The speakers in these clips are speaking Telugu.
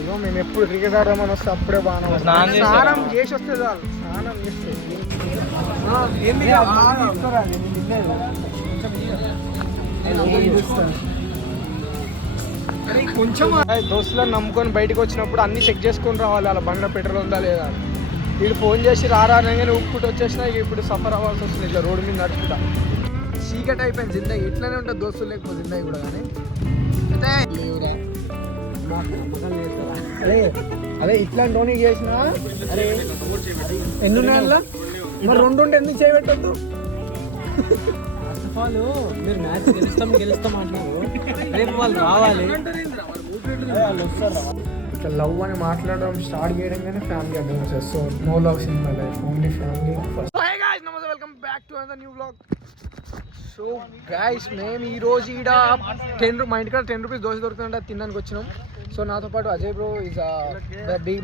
ఇగో మేము ఎప్పుడు క్రికెట్ ఆడమని వస్తే అప్పుడే బాగా స్నానం చేసి వస్తే చాలు. స్నానం చేస్తే కొంచెం దోస్తులను నమ్ముకొని బయటకు వచ్చినప్పుడు అన్ని చెక్ చేసుకొని రావాలి. అలా బండ్లో పెట్రోల్ ఉందా లేదా. వీడు ఫోన్ చేసి రారాగానే ఊపుకుంటూ వచ్చేసినా ఇప్పుడు సఫర్ అవ్వాల్సి వస్తుంది. ఇట్లా రోడ్డు మీద నడుచుకుంటా. చీకటి అయిపోయింది జిందగీ. ఇట్లానే ఉంటుంది దోస్తులు లేకపోతే జిందగీ కూడా. కానీ అదే అదే ఇట్లాంటి టోనీ చేసిన అరే ఎన్ని ఉన్నాయల్లా మరి 2 ఉంటే ఎందుకు చేయబెట్టద్దు. ఫస్ట్ ఆఫ్ ఆల్ మీరు మ్యాచ్ గెలుస్తాం అంటున్నారు. రేపు వాళ్ళు రావాలి. ఇట్లా లవ్ అని మాట్లాడడం స్టార్ట్ చేయడం కానీ ఫ్యామిలీ అర్థం వచ్చేది. So no love cinema life only family. నమస్తే, welcome back to another new vlog. So guys మేము ఈరోజు ఈడ మా ఇంటికాడ 10 రూపీస్ దోశ దొరుకుతుంటే తినడానికి వచ్చినాం. సో నాతో పాటు అజయ్ బ్రో ఈజ్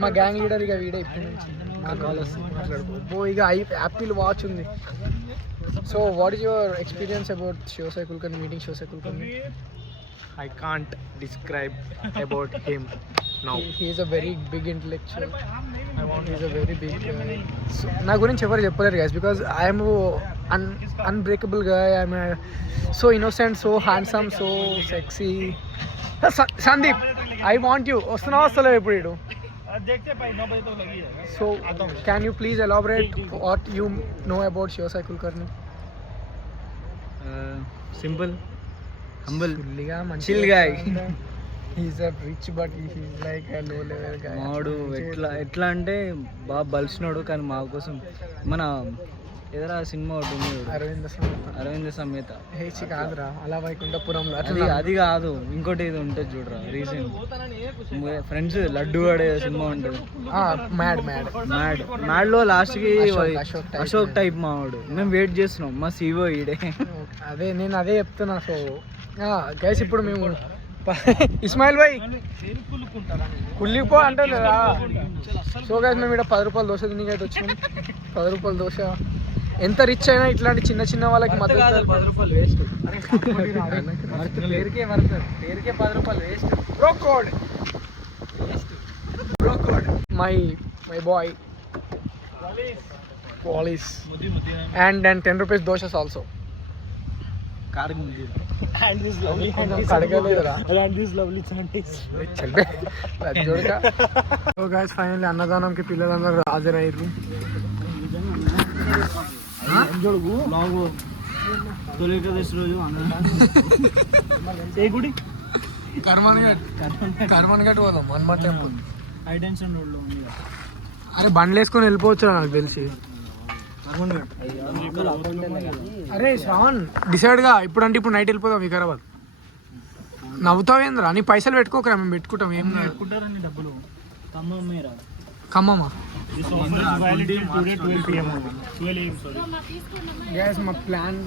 మా గ్యాంగ్ లీడర్. ఇక వీడే ఇప్పటి నుంచి నా కాల్ వస్తుంది మాట్లాడుకో. ఇక యాపిల్ వాచ్ ఉంది. So what is your experience about Shivasai Kulkarni, meeting Shivasai Kulkarni? I can't describe about him now. He is a very big intellectual. He is a very big so, నా గురించి ఎవరు చెప్పలేరు guys because I am unbreakable guy. I am so innocent, so handsome, so sexy. Sandeep, I want you. వస్తున్నావా వస్తలేవు ఇప్పుడు ఇటు? So can you please elaborate what you know about Shivasai Kulkarni? Simple, humble, chill guy. He's a rich but he's like a low level guy. మాడు ఎట్లా అంటే బాగా బలిసినాడు. కానీ మా కోసం మన ఎదురా సినిమా ఒకటి ఉంది, అరవింద సమేత. హేచి కాదురా, అలా వైకుంఠపురంలో అది కాదు, ఇంకోటి ఇది ఉంటుంది చూడరా. రీసెంట్ ఫ్రెండ్స్ లడ్డు ఆడే సినిమా ఉంటుంది, మ్యాడ్ లో లాస్ట్ కి అశోక్ టైప్ మావాడు. మేము వెయిట్ చేస్తున్నాం, మా సీఓ ఈడే. అదే నేను అదే చెప్తున్నా. సో గైస్ ఇప్పుడు మేము ఇస్మాయిల్ భాయ్ కుళ్ళిపో అంటే లేదా. సో గైస్ మేము ఇక్కడ 10 రూపాయల దోశ తినకైతే వచ్చినాం. 10 రూపాయల దోశ ఎంత రిచ్ అయినా ఇట్లాంటి చిన్న చిన్న వాళ్ళకి మద్దతు. 10 రూపాయలు వేస్ట్, పేరుకే 10 రూపాయలు waste. Bro code my boy Wallis and then 10 rupees doshas also. And this lovely Chinese. So guys, finally అన్నదానంకి పిల్లలందరూ హాజరయ్యారు. కర్మన్ ఘాట్ పోదాం. హనుమాన్ టెంపుల్ అరే బండ్లు వేసుకొని వెళ్ళిపోవచ్చు నాకు తెలిసి. అరే శ్రావణ్ డిసైడ్ గా ఇప్పుడు అంటే ఇప్పుడు నైట్ వెళ్ళిపోదాం వికారాబాద్. నవ్వుతావేంద్రా, నీ పైసలు పెట్టుకోకరా, మేము పెట్టుకుంటాం. ఏం డబ్బులు ఖమ్మమా? మా plan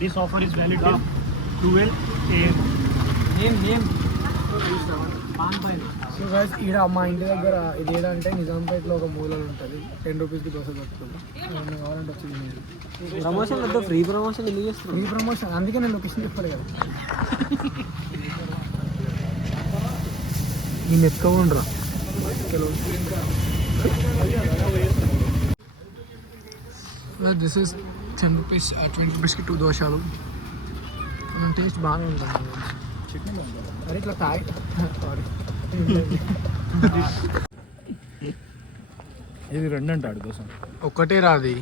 this offer is valid 12 AM. So guys ఈడ మా ఇంటి దగ్గర ఇది ఏదంటే నిజాంపేటలో ఒక మూలలో ఉంటుంది. 10 రూపీస్కి దోశ దొరుకుతుంది. కావాలంటే వచ్చింది ప్రమోషన్ వద్ద. ఫ్రీ ప్రమోషన్ ఎందుకు చేస్తుంది? ఫ్రీ ప్రమోషన్ అందుకే నేను లొకేషన్ చెప్పాలి కదా. నేను ఎత్తుకోండిరా. దిస్ ఇస్ 10 రూపీస్, 20 రూపీస్కి 2 దోశలు. టేస్ట్ బాగానే ఉంటుంది. అరే ఇట్లా తాయి సారీ ఇది 2 అంటాడు కోసం ఒక్కటే రాది.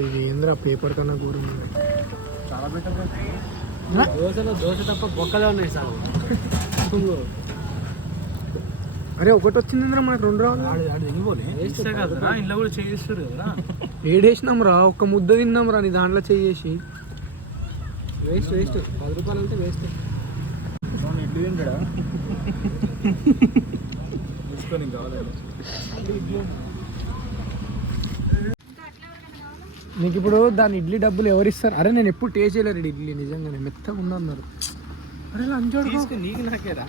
ఇది ఏంద్రా పేపర్ కన్నా కూర ఉంది. చాలా బెటర్. దోశ తప్ప బొక్కలే ఉన్నాయి సార్. అరే ఒకటి వచ్చింది మనకు 2 రావాలి. ఇంట్లో కూడా చేస్తారు కదా. ఏడేసినాం రా, ఒక్క ముద్ద తిన్నాం రా నీ దాంట్లో చేసి. వేస్ట్ 10 రూపాయలు అంటే వేస్ట్. ఇడ్లీ తింటాడా తీసుకొని కావాలి. నీకు ఇప్పుడు దాని ఇడ్లీ డబ్బులు ఎవరు ఇస్తారు? అరే నేను ఎప్పుడు టేస్ట్ చేయలేరు ఇడ్లీ, నిజంగానే మెత్తగా ఉందన్నారు. అరే లంచోడు నీకు నాకేరా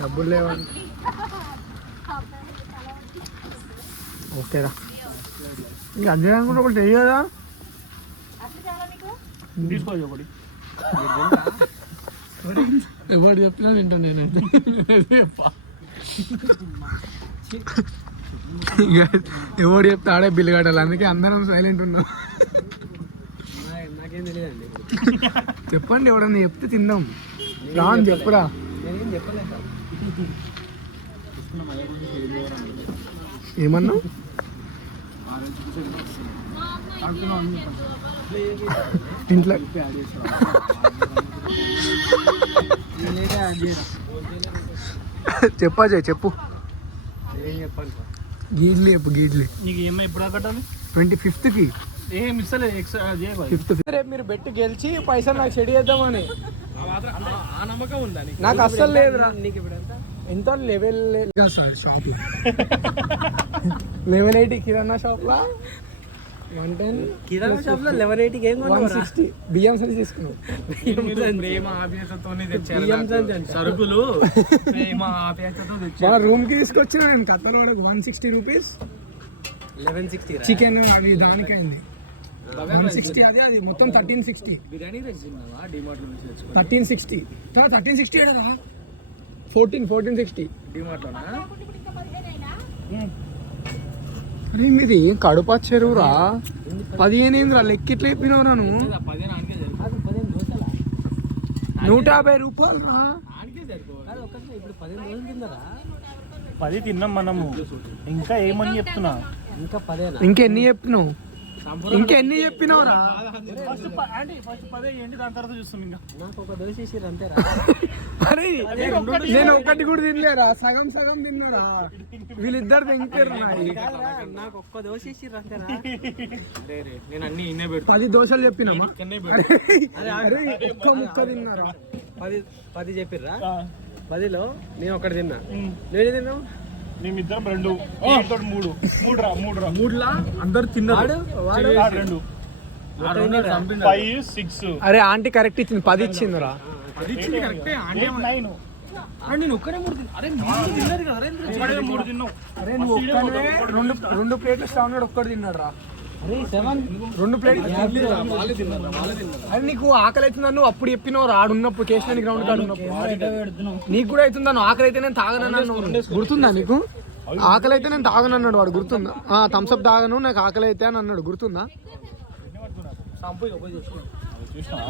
డబ్బులు లేవండి. ఓకేరా ఇంకా అదే అనుకుంటే ఒకటి వేయదా తీసుకోవాలి ఒకటి ఎవరు చెప్పినా తింటాను నేనైతే ఎవడు చెప్తే ఆడే బిల్లు కట్టాలి అందుకే అందరం సైలెంట్ ఉన్నాం నాకేం తెలియదండి చెప్పండి ఎవడన్నా చెప్తే తిందాం రాను చెప్పురా నేనేం చెప్పలేదు ఏమన్నా ఇంట్లో చెప్పా చెప్పు ఏం చెప్పాలి గీడ్లీ చెప్పు గీడ్లీ నీకు ఏమై ఎప్పుడు కట్టాలి 25కి ఏం ఇస్తలేదు ఫిఫ్త్ రేపు మీరు బెట్ గెలిచి పైసలు నాకు చెడి చేద్దామని ఆ నమ్మకం ఉందా నాకు అస్సలు లేదురా నీకు ఇప్పుడు ఎంత ఎంత లెవెల్ షాప్ లెవెల్ 80 కిరాణా షాప్ లా 110 కిరాణా షాప్ లో 1180 ఏం 160 బియ్యం సంచి తీసుకున్నాం ప్రేమ ఆప్యాయతతోనే తెచ్చారు సరుకులు ప్రేమ ఆప్యాయతతో తెచ్చారు మన రూమ్ కి తీసుకొచ్చిన నేను కత్తలు పడకు 160 రూపీస్ 1160 చికెన్ అది దానికైంది 160 అది మొత్తం 1360 బిర్యానీ తెచ్చినావా డిమార్ట్ లో నుంచి తెచ్చుకో 1360 1360 ఏడరా 1460 డిమార్ట్ లోనా అరే మీది ఏం కడుపా చెరువురా 15 ఏంద్రా లెక్క ఎట్లా చెప్పినావు నన్ను 15 ఆనికే సరిపోదు 150 రూపాయలు రా ఆనికే సరిపోదు ఇప్పుడు 15 రోజులు తిందరా 10 తిన్నాం మనము ఇంకా ఏమని చెప్తున్నా ఇంకా 10 ఇంకెన్ని చెప్పినావు ఇంకెన్ని చెప్పినావురా ఫస్ట్ 10 ఏంటి దాని తర్వాత చూస్తాం ఇంకా నాకు ఒక దోశ వేసిర్రు అంతేరా అరే నేను ఒకటి కూడా తినలేరా సగం సగం తిన్నారా వీళ్ళిద్దరు తింటారు నాకు ఒక్క దోశ వేసిర్రు అంతేరా నేను అన్ని ఇన్నే పెడతా 10 దోశలు చెప్పినామా అరే ఒక్క ముక్క తిన్నారా 10 చెప్పిర్రా 10లో నేను ఒకటి తిన్నా నేను తిన్నావు మేమిద్దరం 2 3 రా అందరు తిన్నారు 2 5 6 అరే ఆంటీ కరెక్ట్ ఇచ్చింది 10 ఇచ్చిందిరా 10 ఇచ్చింది కరెక్టే 9 నేను ఒక్కడే 3 తిన్నా అరే మీరు తిన్నారు కదా ఒక్కడే 3 తిన్నావు అరే నువ్వు ఒక్కనే రెండు ప్లేట్లు స్టాండర్డ్ ఒక్కటి తిన్నాడు రా అరే 7 2 ప్లేట్లు అరే నీకు ఆకలి అవుతుందా నువ్వు అప్పుడు చెప్పినావు ఆడున్నప్పుడు కేశవాని గ్రౌండ్ కాడు ఉన్నప్పుడు నీకు కూడా అవుతుందా నువ్వు ఆకలి అయితే నేను తాగనన్నాను గుర్తుందా నీకు ఆకలి అయితే నేను తాగనన్నాడు వాడు గుర్తుందా థమ్స్అప్ తాగను నాకు ఆకలి అయితే అని అన్నాడు గుర్తుందా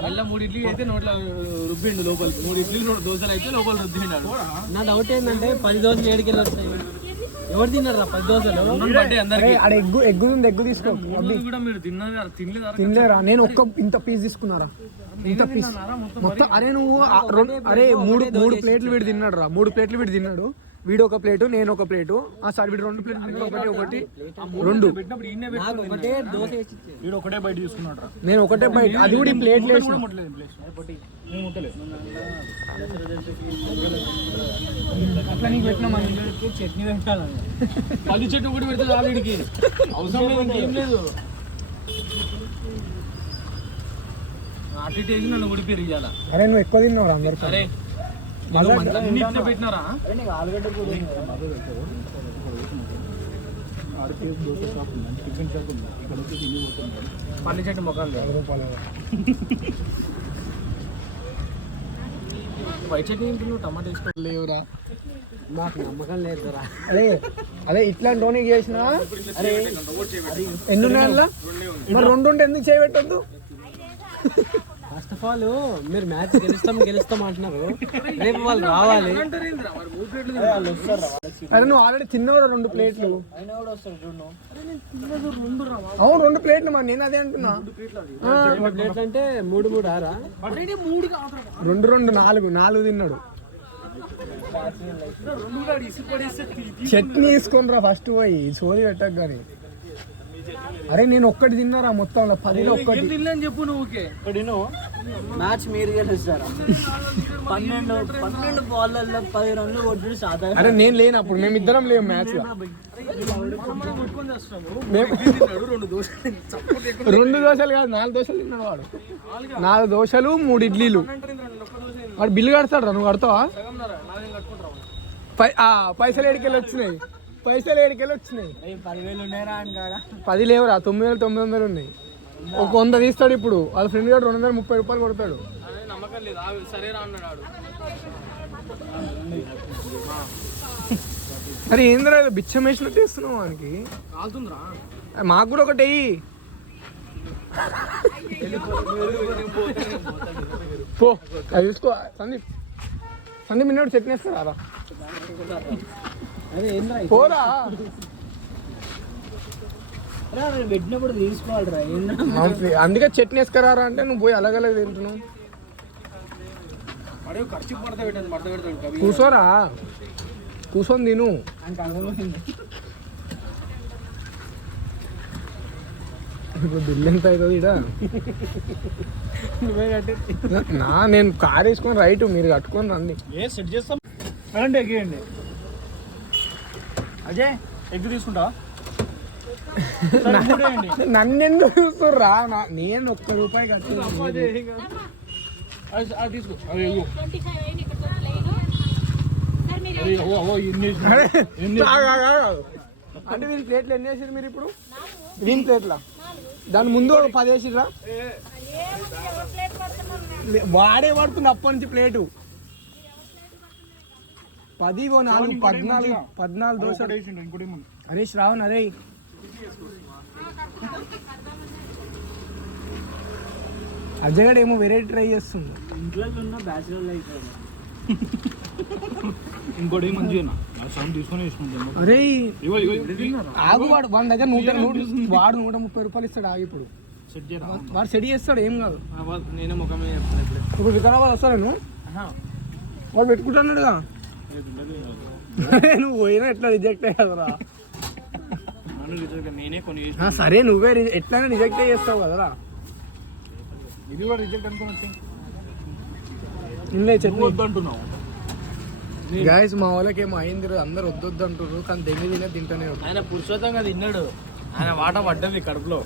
మళ్ళీ 3 ఇడ్లీ అయితే నోట్లో రుబ్బిండు లోపల 3 ఇడ్లీ దోశలు అయితే లోపల రుద్దిండాడు నా డౌట్ ఏంటంటే 10 దోశలు ఏడికెళ్ళి వస్తాయి ఎవరు తిన్నారా 10 దోశలు అందరికి ఎగ్గు తీసుకో కూడా మీరు తిన్నారు తినలేరా నేను ఒక్క ఇంత పీస్ తీసుకున్నారా ఇంత పీస్ మొత్తం అరే నువ్వు అరే మూడు ప్లేట్లు వీడు తిన్నాడు రా 3 ప్లేట్లు వీడు తిన్నాడు వీడు ఒక ప్లేటు నేను ఒక ప్లేటు సార్ వీడు 2 ప్లేట్లు ఒకటి 2 వీడు ఒకటే బయట తీసుకున్నాడు రా నేను ఒకటే బయట అది కూడా ఈ ప్లేట్లు వేసిన అట్లా నీకు పెట్టినా మన చట్నీ పెట్టాలని 10 చెట్టు ఒకటి పెడితే చాలు వీడికి అవసరం లేదు ఇంకేం లేదు అటు ఇటు వేసి నన్ను ఉడిపి ఇయ్యాల అరే నువ్వు ఎక్కువ తిన్నావు అందరు సరే పెట్టినారా పల్లి చెట్టు మొక్కలు వైట్ చట్నీ తింటున్నావు టమాటా వేసుకోలేవురా నాకు నమ్మకం లేదురా అదే ఇట్లాంటి టోనీ చేసిన అరే ఎన్ని ఉన్నాయల్లా మరి 2 ఉంటే ఎందుకు చేయబెట్టద్దు ఫస్ట్ ఆఫ్ ఆల్ మీరు మ్యాచ్ గెలుస్తాం అంటున్నారు రేపు వాళ్ళు రావాలి అరే నువ్వు ఆల్రెడీ తిన్నావు 2 ప్లేట్లు అవును 2 ప్లేట్లు మరి నేను అదే అంటున్నా ప్లేట్లు అంటే 3 ఆరా 2 4 తిన్నాడు చట్నీ తీసుకొని రా ఫస్ట్ పోయి సోది పెట్టకు కానీ అరే నేను ఒక్కటి తిన్నారా మొత్తంలో 10లో ఒక్కటి తినలేని చెప్పు నువ్వు మ్యాచ్ మీరు గెలుస్తారా 12 బాల్లల్లో 10 రన్లు కొట్టుడు సాధారణ అరే నేను లేను అప్పుడు మేమిద్దరం లేము మ్యాచ్ లో 2 దోశలు కాదు 4 దోశలు తిన్నాడు వాడు 4 దోశలు 3 ఇడ్లీలు వాడు బిల్లు కడతాడు రా నువ్వు కడతావా పైసలు ఎడికెళ్ళి వచ్చినాయి పైసలు ఏడికెళ్ళి వచ్చినాయి 10,000 ఉన్నాయరా అని కాడ 10 లేవురా 9,900 ఉన్నాయి. ఒక 100 తీస్తాడు ఇప్పుడు వాళ్ళ ఫ్రెండ్ గారు 230 రూపాయలు కొడతాడు. నమ్మకం లేదు సరే రా అన్నాడు. అరే ఏంద్రా బిచ్చం వేసినట్టు వేస్తున్నావు వానికి. కాలుతుందిరా మాకు కూడా ఒకటి పో అది తీసుకో. సందీప్ సందీప్ నిన్నోడు చట్నీ వేస్తారా పోరా. పెట్టినప్పుడు తీసుకోవాలిరా అందుకే చట్నీ వేసుకురారా అంటే నువ్వు పోయి అలాగలే తింటున్నావు. ఖర్చు పడతా పెట్టండి మడత పెడతాడు. కూర్చోరా కూర్చొని తిను. ఇప్పుడు బిల్ ఎంత అవుతుంది ఇడ నేను కార్ వేసుకొని రైట్ మీరు కట్టుకొని రండి. సెట్ చేస్తాం అదండి ఎగ్గేయండి. అజయ్ ఎగ్ తీసుకుంటా నన్ను ఎందుకు చూస్తుర్రా నేను ₹1 కట్టు. తీసుకో అంటే వీళ్ళ ప్లేట్లు ఎన్ని వేసారు మీరు ఇప్పుడు? వీళ్ళ ప్లేట్లా దాని ముందు 10 వేసిర్రా? వాడే పడుతుంది అప్పటి నుంచి ప్లేటు 10 4 14 దోశ. హరీష్ రావణ్ అరే అజయ్ గడ్ ఏమో వెరైటీ ట్రై చేస్తుంది. ఇంట్లో ఉన్న బ్యాచులర్ లైఫ్ ఇంకోటి మంచిగా తీసుకొని వేసుకుంటాను. అరే ఆగు వాడు వాడి దగ్గర 130 రూపాయలు ఇస్తాడు. ఆగి ఇప్పుడు వాడు సెట్ చేస్తాడు ఏం కాదు. నేనే ముఖం మీద చెప్తాను. ఇప్పుడు వికారాబాద్ వస్తాను నేను వాడు పెట్టుకుంటున్నాడుగా. నువ్వు పోయినా ఎట్లా రిజెక్ట్ అయ్యాదరా. నేనే కొన్ని సరే నువ్వే ఎట్లయినా రిజెక్ట్ చేస్తావు కదరా. ఇది కూడా రిజెక్ట్ అనుకుని అంటున్నావు. గాయస్ మా వాళ్ళకి ఏమో అయింది అందరు వద్దొద్దు అంటారు కానీ దెంగి తినే తింటూనే ఉంటారు. ఆయన పురుషోత్తంగా తిన్నాడు. ఆయన వాట పడ్డది కడుపులో.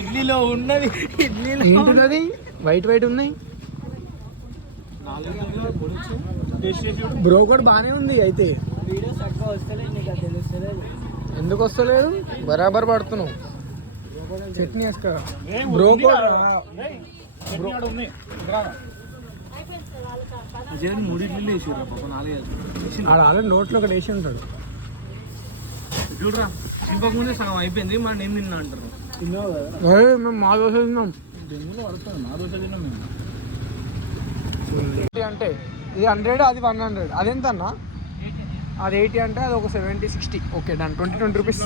ఇడ్లీలో ఉన్నది ఏంటిది వైట్ ఉన్నాయి. బ్రో కూడా బానే ఉంది. అయితే ఎందుకు వస్తలేదు? బరాబర్ పడుతున్నావు. చట్నీ వేసుకో బ్రో కూడా. మూడు ఇడ్లీలు వేసిర్రా పాప 4 ఆల్రెడీ నోట్లో ఒకటి వేసి ఉంటాడు. చూడరా చింపకముందే సగం అయిపోయింది. మనం ఏం తిన్నా అంటారు. మేము మా దోశ తిన్నాం. మా దోశ తిన్నాం మేము. అంటే ఇది 100 అది 100 అదెంత అన్న? అది 80 అంటే అది ఒక 70 60 ఓకే డన్. 20 రూపీస్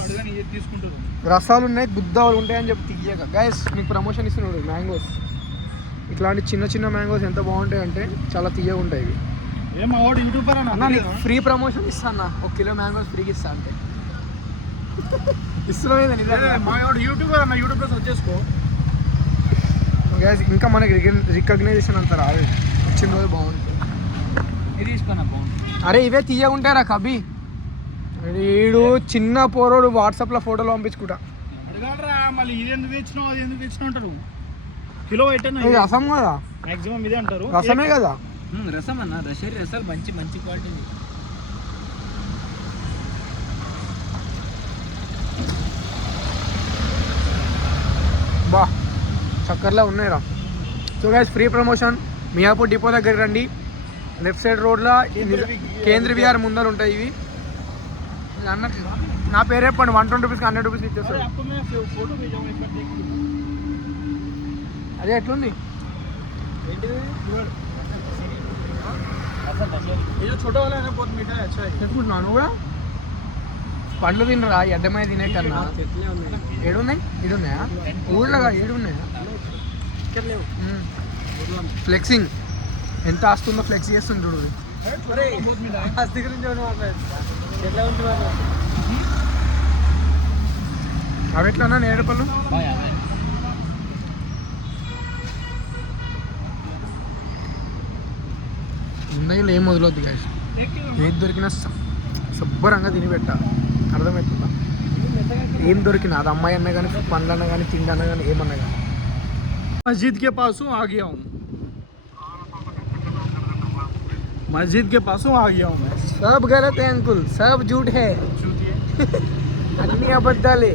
తీసుకుంటారు. రసాలు ఉన్నాయి గుద్దాలు ఉంటాయని చెప్పి తీయక. గైస్ మీకు ప్రమోషన్ ఇస్తున్నాడు మ్యాంగోస్. ఇట్లాంటి చిన్న మ్యాంగోస్ ఎంత బాగుంటాయి అంటే చాలా తీయగా ఉంటాయి ఇవి. యూట్యూబర్ అన్న నీకు ఫ్రీ ప్రమోషన్ ఇస్తా అన్న. 1 కిలో మ్యాంగోస్ ఫ్రీకి ఇస్తా అంటే ఇస్తున్నాం. మా యూట్యూబర్ అన్న యూట్యూబ్లో సెర్చ్ చేసుకో. గైస్ ఇంకా మనకి రికగ్నైజేషన్ అంత రాదు. ఇచ్చిన రోజు బాగుంటుంది. ఇది తీసుకున్నా బాగుంటుంది. అరే ఇవే తీయగా ఉంటారా కబీ. వీడు చిన్న పోరోడు వాట్సాప్లో ఫోటోలు పంపించుకుంటా. అడగాలరా మళ్ళీ ఇది ఎందుకు తెచ్చినావు అది ఎందుకు తెచ్చినావు అంటారు. కిలో పెట్టాను. ఇది రసం కదా మాక్సిమం ఇదే అంటారు. రసమే కదా. రసం అన్న రసాలు మంచి క్వాలిటీ. బా చక్కర్లా ఉన్నాయిరా. So guys free promotion Miyapur depot దగ్గర రండి. లెఫ్ట్ సైడ్ రోడ్లో కేంద్ర విహార్ ముందర ఉంటాయి ఇవి. అన్నట్టు నా పేరు చెప్పండి. 120 రూపీస్కి 100 రూపీస్ ఇచ్చేస్తారు. అదే ఎట్లుంది చెప్పుకుంటున్నాను కూడా. పండ్లు తినరా ఎడ్డమై తినే కన్నా. ఏడున్నాయి? ఈడున్నాయా? ఊళ్ళో ఏడున్నాయా? ఫ్లెక్సింగ్ ఎంత ఆస్తుందో ఫ్లెక్స్ చేస్తుంటాడు. ఆస్తి గురించి అవి ఎట్లా 7 రూపాయలు ఉన్నాయి. ఏం వదలొద్దు గాయస్. ఏది దొరికినా శుభ్రంగా తిని పెట్ట. అర్థమవుతుందా? ఏం దొరికినా అది అమ్మాయి అన్నా కానీ పండ్లు అన్నా కానీ తిండి అన్నా కానీ ఏమన్నా కానీ. मस्जिद के पास हूँ आ गया हूँ. मस्जिद के पास आ गया हूँ मैं सब गलत है अंकुल, सब झूठ है, అన్ని అబద్ధాలే.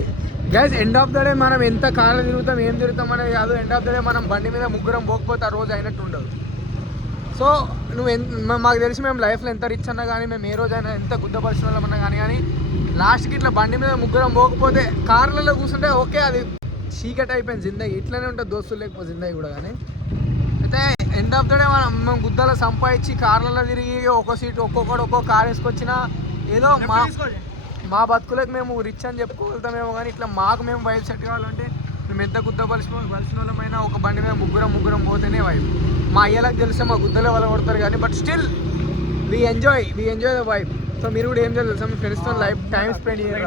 Guys end of the day మనం ఎంత కార్లు తిరుగుతాం ఏం తిరుగుతాం అనేది కాదు. ఎండ్ ఆఫ్ ద డే మనం బండి మీద ముగ్గురం పోకపోతే ఆ రోజు అయినట్టు ఉండదు. సో మాకు తెలిసి మేము లైఫ్లో ఎంత రిచ్ అన్నా కానీ, మేము ఏ రోజైనా ఎంత గుద్దపరిచిన వాళ్ళమన్నా కానీ లాస్ట్కి ఇట్లా బండి మీద ముగ్గురం పోకపోతే కార్లలో కూర్చుంటే ఓకే, అది చీకటి అయిపోయింది జిందగీ. ఇట్లనే ఉంటుంది దోస్తులు లేకపోతే జిందగీ కూడా. కానీ అయితే ఎండ్ ఆఫ్ ద డే మేము గుద్దలో సంపాదించి కార్లలో తిరిగి ఒక్కో సీట్ ఒక్కొక్కడు ఒక్కో కార్ వేసుకొచ్చినా ఏదో మా బతుకులకు మేము రిచ్ అని చెప్పుకోగలుగుతామేమో. కానీ ఇట్లా మాకు మేము వైఫ్ సెట్ కావాలంటే మేము ఎంత గుద్దపలిసిన వాళ్ళమైనా ఒక బండి మీద ముగ్గురం పోతేనే వైఫ్. మా అయ్యలకు తెలిస్తే మా గుద్దలే వాళ్ళు కొడతారు కానీ, but still we enjoy the wife. So మీరు కూడా ఏం చేయాలి తెలుసా, మీ ఫ్రెండ్స్తో లైఫ్ టైం స్పెండ్ చేయాలి.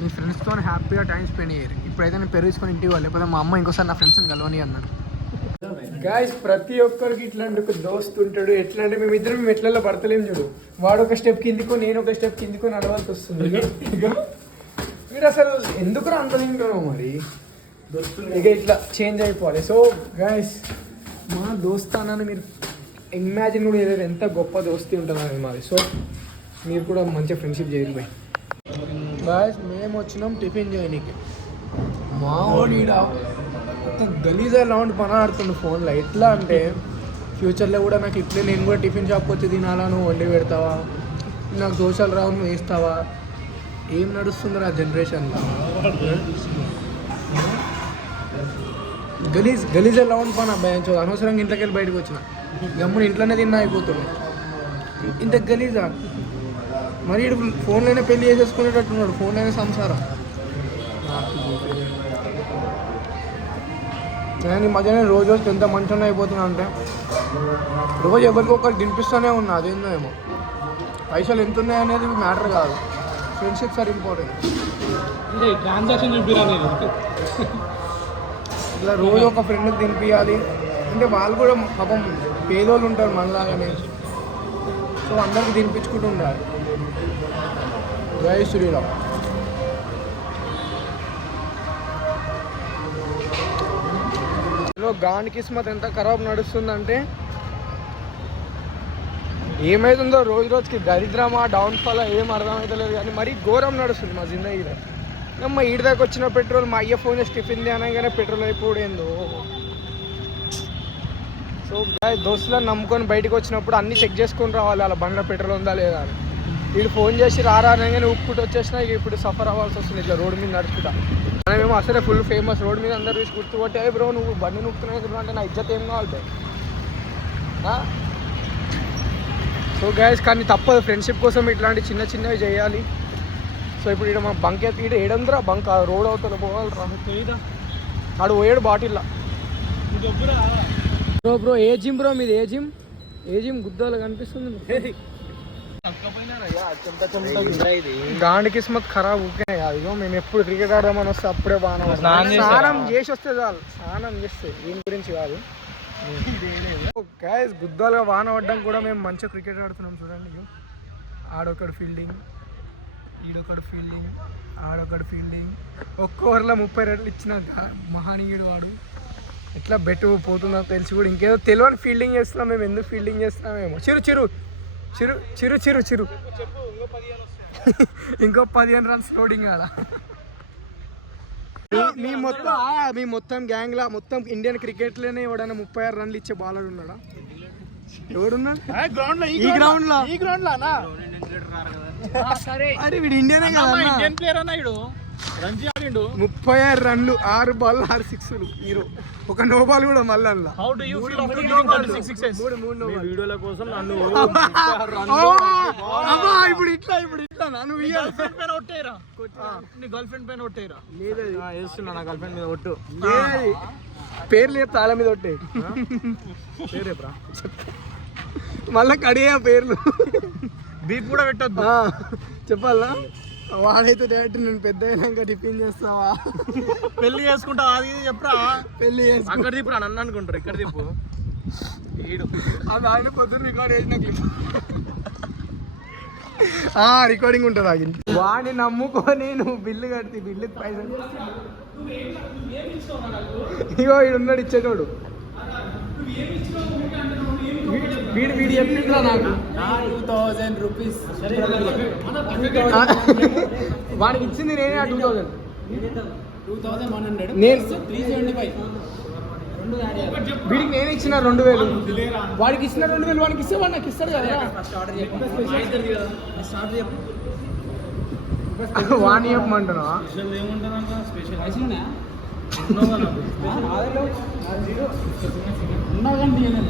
మీ ఫ్రెండ్స్తో హ్యాపీగా టైం స్పెండ్ చేయరు. ఇప్పుడైతే నేను పెరుగుకొని ఇంటికి వాళ్ళు, లేకపోతే మా అమ్మ ఇంకోసారి నా ఫ్రెండ్స్ని కలవని అన్నారు. గాయస్ ప్రతి ఒక్కరికి ఇట్లాంటి ఒక దోస్తు ఉంటాడు. ఎట్లా అంటే మేము ఎట్లలో పడతలేం చూడు. వాడు ఒక స్టెప్ కిందికో నేను ఒక స్టెప్ కిందికో నడవాల్సి వస్తుంది. మీరు అసలు ఎందుకు అంత తింటున్నావు మరి, ఇక ఇట్లా చేంజ్ అయిపోవాలి. సో గాయస్ మా దోస్తానని మీరు ఇమాజిన్ కూడా ఏదైతే ఎంత గొప్ప దోస్తీ ఉంటుందని మాది. సో మీరు కూడా మంచిగా ఫ్రెండ్షిప్ చేయాలి బాయ్. గాయస్ మేము వచ్చినాం టిఫిన్ చేయడానికి. మా ఓడిడ ఒక గలీజ్ రౌండ్ పని ఆడుతుండు ఫోన్లో. ఎట్లా అంటే ఫ్యూచర్లో కూడా నాకు ఇట్లే నేను కూడా టిఫిన్ షాప్కి వచ్చి తినాలా, నువ్వు వండి పెడతావా, నాకు దోశలు రావు నువ్వు వేస్తావా, ఏం నడుస్తుంది నా జనరేషన్లో. గలీజ్ రౌండ్ పని అబ్బాయి. అనవసరంగా ఇంట్లోకి వెళ్ళి బయటకు వచ్చిన, గమ్మున ఇంట్లోనే తిన్నా అయిపోతుంది. ఇంత గలీజా మరి ఫోన్లోనే పెళ్లి చేసేసుకునేటట్టున్నాడు, ఫోన్లోనే సంసారం. నేను ఈ మధ్యనే రోజు ఎంత మంచిగా అయిపోతున్నా అంటే రోజు ఎవరికి ఒకరికి తినిపిస్తూనే ఉన్నా. అదేందో ఏమో పైసలు ఎంత ఉన్నాయి అనేది మ్యాటర్ కాదు, ఫ్రెండ్షిప్స్ ఆర్ ఇంపార్టెంట్. ట్రాన్సాక్షన్ ఇట్లా రోజు ఒక ఫ్రెండ్కి తినిపించాలి అంటే వాళ్ళు కూడా పాపం పేదోళ్ళు ఉంటారు మనలాగానే. సో అందరికి తినిపించుకుంటూ ఉండాలి. జై శ్రీరామ్. గాని కిస్మత్ ఎంత ఖరాబ్ నడుస్తుందంటే ఏమైతుందో రోజు రోజుకి దరిద్రమా డౌన్ఫాల్ ఏం అర్థమవుతలేదు. కానీ మరీ ఘోరం నడుస్తుంది మా జిందగీలో. మా ఈడి దాకా వచ్చిన పెట్రోల్ మా అయ్య ఫోన్ చేసి టిఫిన్ అనగానే పెట్రోల్ అయిపోయిందో. సో దోస్తులను నమ్ముకొని బయటకు వచ్చినప్పుడు అన్నీ చెక్ చేసుకొని రావాలి, అలా బండ్లో పెట్రోల్ ఉందా లేదా అని. వీడు ఫోన్ చేసి రారానగానే ఉప్పుకుంటూ వచ్చేసినా ఇక ఇప్పుడు సఫర్ అవ్వాల్సి వస్తుంది ఇట్లా రోడ్డు మీద నడుచుకుంటా. మనమేమో అసలే ఫుల్ ఫేమస్, రోడ్డు మీద అందరూ చూసి గుర్తుపట్టే బ్రో నువ్వు బండి నొక్కుతున్నావు బ్రో అంటే నా ఇజ్జత్ ఏం కావాలి బాయ్. సో గైస్ కానీ తప్పదు, ఫ్రెండ్షిప్ కోసం ఇట్లాంటి చిన్నవి చేయాలి. సో ఇప్పుడు ఇక్కడ మా బంక్ ఎత్తి ఇక్కడ ఏడందరా బంక్ రోడ్ అవుతా పోవాలి రా. ఆడు పోయాడు బాటిల్లా. బ్రో ఏ జిమ్ బ్రో మీది, ఏ జిమ్ గుద్దాలు కనిపిస్తుంది. గాండి కిస్మత్ ఖరాబ్ ఊకే కాదు. మేము ఎప్పుడు క్రికెట్ ఆడదామని వస్తే అప్పుడే బాగా స్నానం చేసి వస్తే చాలు, స్నానం చేస్తే దీని గురించి కాదు. గైస్ గుద్దాలుగా వాన పడ్డం కూడా మేము మంచిగా క్రికెట్ ఆడుతున్నాం చూడండి. ఆడొకడు ఫీల్డింగ్, ఈడొకడు ఫీల్డింగ్, ఆడొకడు ఫీల్డింగ్. ఒక్క ఓవర్లో 30 రన్లు ఇచ్చిన మహానీయుడు వాడు. ఎట్లా బెట్ పోతుందో తెలిసి కూడా ఇంకేదో తెలియని ఫీల్డింగ్ చేస్తున్నాం. మేము ఎందుకు ఫీల్డింగ్ చేస్తున్నామేమో. చిరు ఇంకో 15 రన్స్ లోడింగ్ కాదా. మీ మొత్తం గ్యాంగ్లా మొత్తం ఇండియన్ క్రికెట్లోనే ఎవడన్నా 36 రన్లు ఇచ్చే బాలర్ ఉన్నాడా? ఎవడున్నాడు ఈ గ్రౌండ్ లో? అరే వీడు ఇండియనే కదా, 36 రన్లు, 6 బాల్ 6 సిక్స్లు. హీరో ఒక నో బాల్ కూడా మళ్ళీ ఇప్పుడు ఇట్లా నన్ను గర్ల్ ఫ్రెండ్ పైన ఒట్టేరా వేస్తున్నా. నా గర్ల్ ఫ్రెండ్ మీద ఒట్టు పేర్లు చెప్తా, తాళ మీద ఒట్టే పేరేప్రా మళ్ళా కడియా పేర్లు బీప్ కూడా పెట్టద్దు చెప్పాలా. వాడైతే డైరెక్ట్ నేను పెద్ద అయినాక టిఫిన్ చేస్తావా, పెళ్లి చేసుకుంటావా అది చెప్పరా, పెళ్లి చేసి అక్కడ దిప్పు నన్ను అనుకుంటారు, ఇక్కడ దిప్పు అది ఆయన పొద్దున్న రికార్డ్ చేసిన క్లిప్. రికార్డింగ్ ఉంటుంది ఆగి వాడిని నమ్ముకొని నువ్వు బిల్లు కడితే బిల్లు పైసలు ఇగో వీడు ఉన్నాడు ఇచ్చేటోడు వీడు వీడు చెప్పిండ్రా నాకు 2000 రూపీస్ వాడికి ఇచ్చింది నేనే ఆ 2000 2100 నేను 375 వీడికి నేను ఇచ్చిన 2000 వాడికి ఇచ్చిన 2000 వాడికి ఇస్తే వాడు నాకు ఇస్తాడు కదా వాణి చెప్పమంటున్నా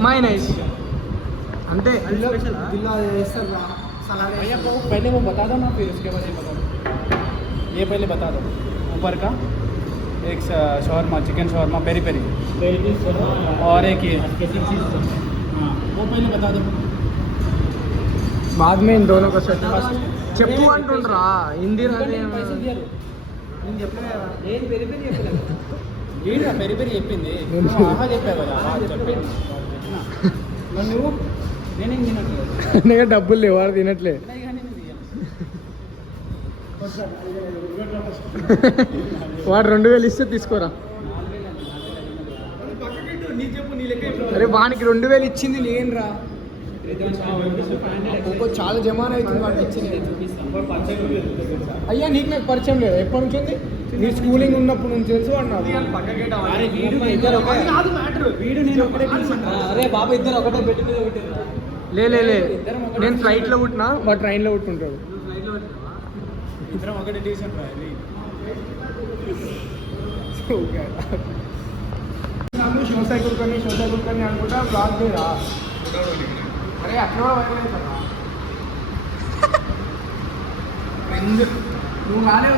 మైనస్ అంటే पहले वो बता दो ना फिर उसके बाद ये बता दो ये पहले बता दो ऊपर का एक shawarma chicken shawarma peri peri और एक ये हाँ वो पहले बता दो बाद में इन दोनों का सेट చెప్పు అంటుండ్రా హిందీ రాదే పెరి పెరి చెప్పింది ఆహా చెప్పావు కదా చెప్పింది నువ్వు నేనేం తినట్లేదు నేను డబ్బులు లేవు వాడు తినట్లే వాడు 2000 ఇస్తే తీసుకోరా అరే వానికి 2000 ఇచ్చింది నేను రా చాలా జమాన్ అవుతుంది వాడికి ఇచ్చింది అయ్యా నీకు నాకు పరిచయం లేదు ఎప్పటి నుంచి ఉంది నీ స్కూలింగ్ ఉన్నప్పుడు నుంచి తెలుసు అరే బాబు ఇద్దరు ఒకటే పెట్టి మీద ఒకటి లే నేను ఫ్లైట్లో పుట్టినా వాడు ట్రైన్లో పుట్టుంటాడు ఇద్దరం ఒకటే ట్యూషన్ షో సైకిల్ కొని అనుకుంటా బ్లాక్ చేయరా అరే అట్లా వైరల్ అవుతారా నువ్వు కాలే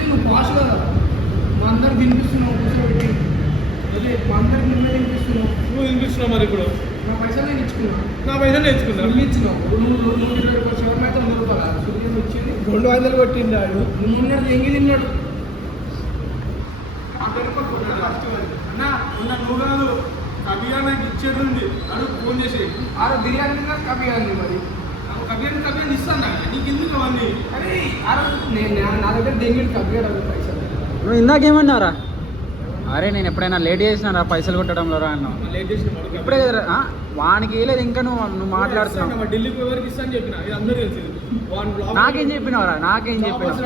నువ్వు పాస్ కదా మా అందరు తినిపిస్తున్నావు కూర్చోబెట్టి అదే మా అందరికి నిన్నే తినిపిస్తున్నావు నువ్వు తినిపిస్తున్నావు మరి ఇప్పుడు నా పైసలు నేను ఇచ్చుకున్నాను నా పైసలు నేర్చుకున్నా నువ్వు ఇచ్చినావు నువ్వు 120 రూపాయలు అయితే 100 రూపాయలు సూర్యం వచ్చింది 200 కొట్టిండాడు నువ్వు ఉన్నాడు ఎంగి నిన్నాడు నువ్వు కాదు కబియానా ఇచ్చేది ఉంది అడుగు ఫోన్ చేసి బిర్యానీ కబియాని మరి కబియాని ఇస్తాను నీకు ఎందుకు అవన్నీ అరే నేను నా దగ్గర దెంగిడి కబియాడు అది పైసలు నువ్వు ఇందాకేమన్నారా అరే నేను ఎప్పుడైనా లేట్ చేసినారా పైసలు కొట్టడంలో రా అన్నావు లేట్ చేసిన ఇప్పుడే కదా వానికి లేదు ఇంకా నువ్వు మాట్లాడుతున్నావు ఢిల్లీకి ఎవరికి ఇస్తాను చెప్పిన ఇది అందరూ తెలిసింది నాకేం చెప్పినావురా నాకేం చెప్పినావు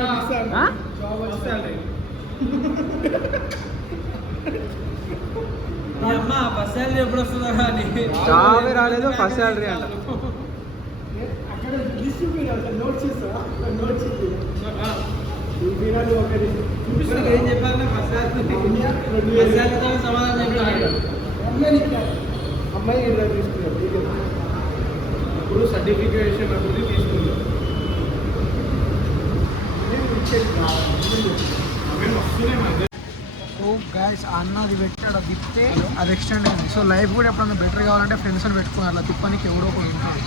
ఫస్ట్ శాలరీ ఎప్పుడు వస్తుందా జాబే రాలేదు ఫస్ట్ శాలరీ అంట ఏం చెప్పాలి ఫస్ట్ శాలరీ సమాధానం చెప్పాలి అమ్మాయి తీసుకున్నాడు ఇప్పుడు సర్టిఫికేషన్ అప్పుడు తీసుకుంది ఓ గైస్ అన్నది పెట్టాడు అది తిప్పితే అది ఎక్స్టెండ్ అయింది సో లైఫ్ కూడా ఎప్పుడైనా బెటర్ కావాలంటే ఫ్రెండ్స్ అని పెట్టుకున్నారు అలా తిప్పనికి ఎవడో ఒకటి ఉంటాడు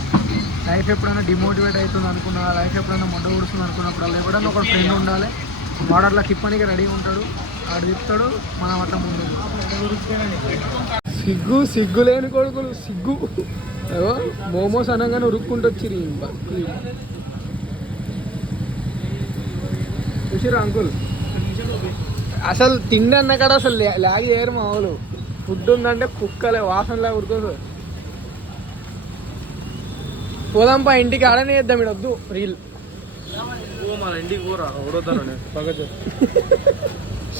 లైఫ్ ఎప్పుడైనా డిమోటివేట్ అవుతుంది అనుకున్నా లైఫ్ ఎప్పుడైనా మొండ ఊడుస్తుంది అనుకున్నప్పుడు అలా ఎవడన్నా ఒక ఫ్రెండ్ ఉండాలి వాడు అట్లా తిప్పనికి రెడీగా ఉంటాడు వాడు తిప్పుతాడు మనం అట్లా ముందు సిగ్గు లేని కొడుకులు సిగ్గు మోమోస్ అనగానే ఉరుక్కుంటూ వచ్చిరి చూసిరా అంకుల్ అసలు తిండి అన్న కాడ అసలు లాగి చేయరు మా వాళ్ళు ఫుడ్ ఉందంటే కుక్కలే వాసనలా ఉరుకోదు పోదాంపా ఇంటికి ఆడనే చేద్దాం ఇక్కడ వద్దు రీల్ మన ఇంటికి పోరా ఓడతాను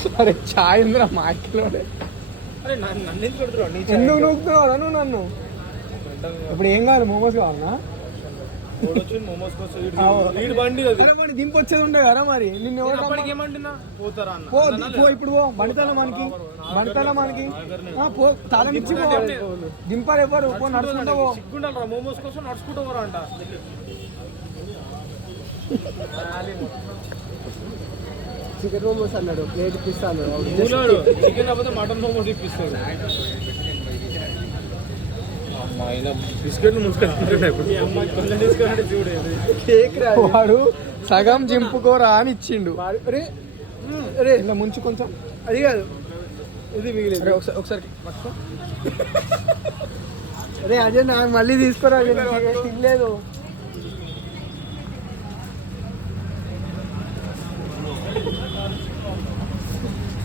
సరే చాయ్ ఉందిరా మా అక్కలోనే అరే నన్ను ఎందుకు కొడుతున్నావు ఎందుకు నూకుతున్నావు నువ్వు నన్ను ఇప్పుడు ఏం కావాలి మోమోస్ కావాలన్నా అరే దింపు వచ్చేది ఉండే కదా మరి నిన్ను ఏమంటున్నా పోతారా అన్న పో ఇప్పుడు పో బండితల మనకి పో తాళం ఇచ్చి పో దింపారు ఎవరు పో నడుచుకుంటా పో సిగ్గుండాలరా మోమోస్ కోసం నడుచుకుంటూ పోరా అంట చికెన్ మోమోస్ అన్నాడు ప్లేట్ ఇప్పిస్తాను చికెన్ కాకపోతే మటన్ మోమోస్ ఇప్పిస్తాడు బిస్కెట్లు వాడు సగం జింపుకోరా అని ఇచ్చిండు అరే అరే ఇలా ముంచు కొంచెం అది కాదు ఇది మిగిలేదు ఒకసారి అరే అదే నాకు మళ్ళీ తీసుకోరా తినలేదు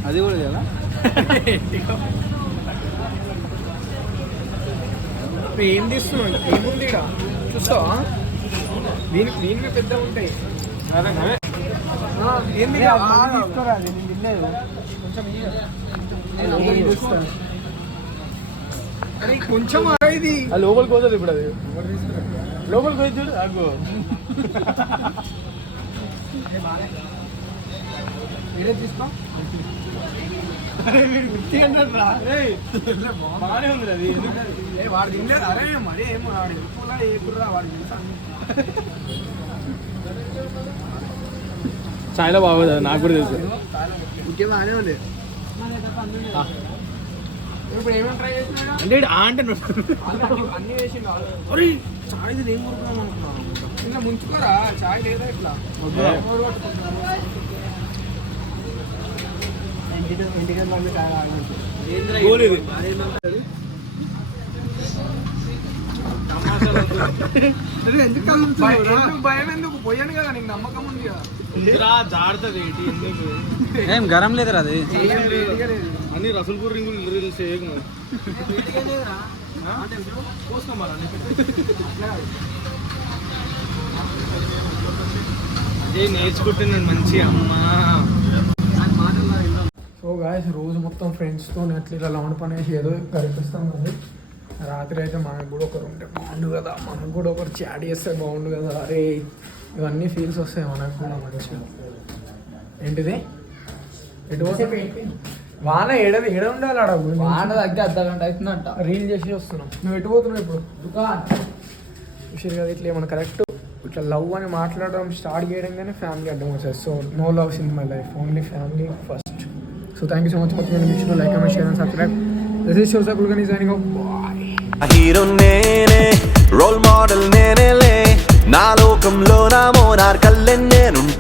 అది కూడా కదా. ఏం తీస్తున్నాడు? ఏముంది ఇక్కడ చూస్తావా? దీనికి పెద్ద ఉంటాయి. ఏంది కొంచెం ఇది లోపలికి పోతుంది ఇప్పుడు. అది లోపలికి పోయి చూడు. అగో తీసుకో. బాగానే ఉంది అది. వాడు తినలేదు. అరే మరీ ఏం వాడు ఎక్కువగా ఏపుర్రా వాడు తెలుసా? చాయ్లో బాగోదు నాకు కూడా తెలుసు. ఇంకేం బాగానే ఉంది. ఇప్పుడు ఏమేమి ట్రై చేసినా అంటే అంటే అన్ని వేసిండు. అరే చాయ్ ఇది ఏం కొడుకున్నాం అనుకున్నాను. ఇంకా ముంచుకోరా చాయ్ లేదా ఇట్లా భయం ఎందుకు? పోయాను కదా, నీకు నమ్మకం ఉంది కదా. జాగ్రత్త ఏం గరం లేదురా అది. అన్ని రసూల్పూర్ రింగులు చేయకు. అదే నేర్చుకుంటున్నాను మంచి అమ్మా. సో గాయస్ రోజు మొత్తం ఫ్రెండ్స్తో అట్లా ఇలా లౌండ్ పని వేసి ఏదో గడిపిస్తాం కదా. రాత్రి అయితే మనకు కూడా ఒకరు ఉంటే బాగుండు కదా, మనకు కూడా ఒకరు చాట్ చేస్తే బాగుండు కదా. అరే ఇవన్నీ ఫీల్స్ వస్తాయి మనకు కూడా మంచిగా. ఏంటిది ఎటు వాన ఏడ ఉండాలి ఆడ. వాన దగ్గర అర్ధగంట అవుతుందంట. రీల్ చేసి వస్తున్నాం. నువ్వు ఎటు పోతున్నావు ఇప్పుడు? చూసారు కదా, ఇట్లా ఏమన్నా కరెక్ట్ ఇట్లా లవ్ అని మాట్లాడడం స్టార్ట్ చేయడంగానే ఫ్యామిలీ అడ్డం వచ్చేది. So no loves in my life, only family first. So thank you so much. మొత్తం నేను like comment share and subscribe. This is Shiva Kulkarni signing off. Bye. Hero నేనే, రోల్ మోడల్ నేనేలే, నా లోకంలో నా మోనార్ కల్లె నేనుంటా.